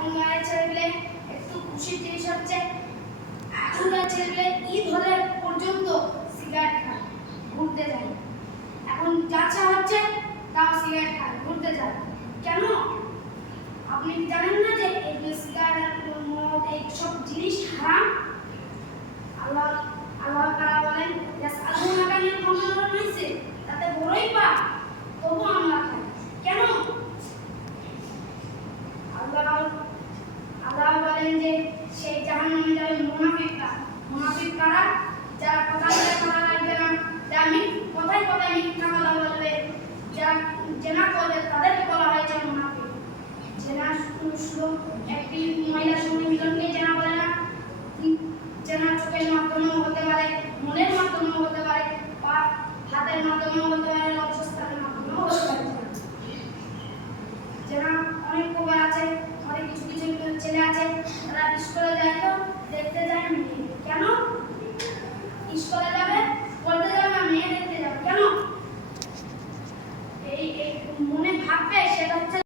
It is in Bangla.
এখন গায়ের ছেলেগুলো একটু খুশির জিনিস হচ্ছে এখনকার ছেলেগুলো ঈদ হলে পর্যন্ত সিগারেট খায়, ঘুরতে যায়। এখন যাচ্ছা হচ্ছে তাও সিগারেট খায়, ঘুরতে যায়। কেন? আপনি কি জানেন না যে এই সিগারেট, মদ, এইসব জিনিস হারাম? আল্লাহ তাআলা বলেন ইয়াসআলুনাকা আনিল খামরি ওয়াল মাইসির, তাতে বড়ই পাপ, তবু আমরা খাই। কেন? আল্লাহ বলেন যে সেই জাহান্নামে যাবে মুনাফিকরা। মুনাফিক কারা? যারা কথা রাখবে না, যারা কথায় কথায় মিথ্যা কথা বলবে, যারা জেনা করবে, তাদেরকে বলা হয়েছে মুনাফিক। জেনা শুধু একটি মহিলার সঙ্গে মিলনকে জেনা বলে না, জেনা চোখের মাধ্যমেও হতে পারে, মনের মাধ্যমেও হতে পারে, বা হাতের মাধ্যমেও হতে পারে, লজ্জাস্থানের মাধ্যমেও হতে পারে। জেনা অনেক প্রকার আছে। অনেক কিছু ছেলে আছে তারা স্কুলে যায়, তো দেখতে যায় মেয়ে। কেন? স্কুলে যাবে, পড়তে যাবে না, মেয়ে দেখতে যাবে। কেন? এই মনে